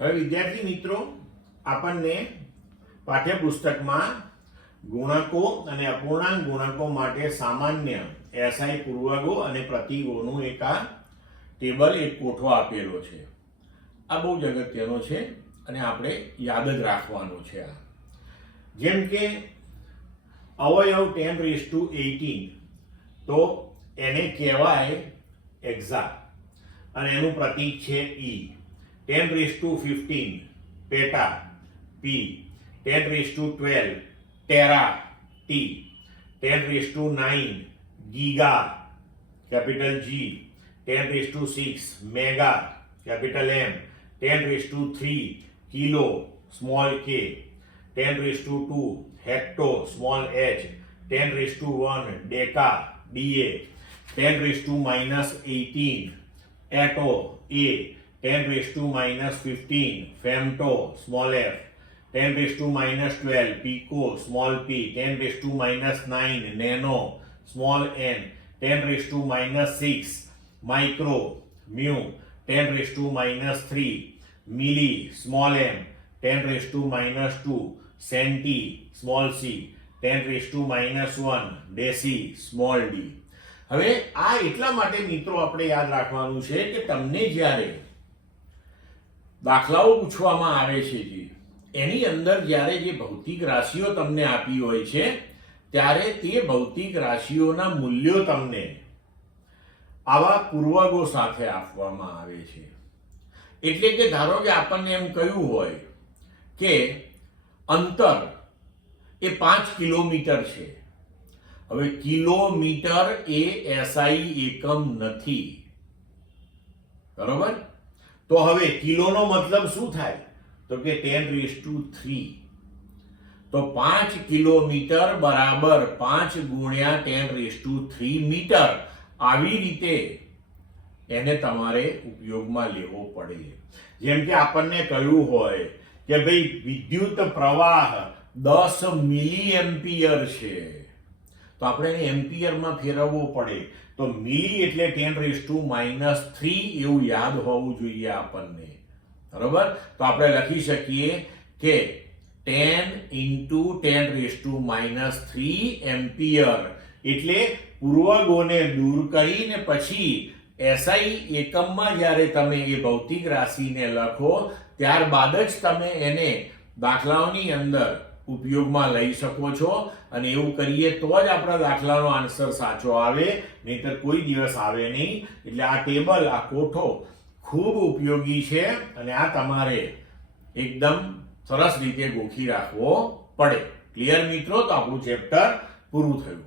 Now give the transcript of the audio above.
હવે વિદ્યાર્થી મિત્રો, આપણને પાઠ્યપુસ્તકમાં ગુણકો અને અપૂર્ણાંક ગુણકો માટે સામાન્ય એસઆઈ પૂર્વગો અને પ્રતીકોનું એક આ ટેબલ, એક કોઠો આપેલો છે. આ બહુ જ અગત્યનો છે અને આપણે યાદ જ રાખવાનો છે. આ જેમ કે અવયવ 10⁸18 તો એને કહેવાય એક્ઝા અને એનું પ્રતીક છે E. 10⁻15 peta P, 10⁻12 tera T, 10⁻9 giga capital G, 10⁻6 mega capital M, 10⁻3 kilo small K, 10⁻2 hecto small H, 10⁻1 deca D A, 10⁻−18 atto A, 10⁻−15 femto small F, 10⁻−12 pico small P, 10⁻−9 nano small N, 10⁻−6 micro mu, 10⁻−3 milli small M, 10⁻−2 centi small C, 10⁻−1 deci small D. હવે આ એટલા માટે મિત્રો આપણે યાદ રાખવાનું છે કે તમને જ્યારે દાખલાઓ પૂછવામાં આવે છે એની અંદર જ્યારે જે ભૌતિક રાશિઓ તમને આપી હોય છે ત્યારે તે ભૌતિક રાશિઓના મૂલ્યો તમને આવા પૂર્વગો સાથે આપવામાં આવે છે. એટલે કે ધારો કે આપણને એમ કહ્યું હોય કે અંતર એ 5 કિલોમીટર છે. હવે કિલોમીટર એ એસઆઈ એકમ નથી, બરોબર? તો હવે કિલોનો મતલબ શું થાય? તો કે 10⁻3. તો 5 કિલોમીટર બરાબર 5 ગુણ્યા 10⁻3 મીટર. આવી રીતે એને તમારે ઉપયોગમાં લેવો પડે. જેમ કે આપણને કહ્યું હોય કે ભાઈ વિદ્યુત પ્રવાહ 10 મિલી એમ્પિયર છે, તો આપણે એને એમ્પિયરમાં ફેરવવો પડે. તો મિલી એટલે 10⁻³ એવું યાદ હોવું જોઈએ આપણને, બરોબર? તો આપણે લખી શકીએ કે 10 × 10⁻³ એમ્પિયર. એટલે પૂર્વગોને દૂર કરીને પછી એસઆઈ એકમમાં જ્યારે તમે એ ભૌતિક રાશિને લખો ત્યારબાદ જ તમે એને દાખલાઓની અંદર ઉપયોગમાં લઈ શકો છો. અને એવું કરીએ તો જ આપણા દાખલાનો આન્સર સાચો આવે, નહીંતર કોઈ દિવસ આવે નહીં. એટલે આ ટેબલ, આ કોઠો ખૂબ ઉપયોગી છે અને આ તમારે એકદમ સરસ રીતે ગોખી રાખવો પડે. ક્લિયર મિત્રો? તો આપણું ચેપ્ટર પૂરું થયું.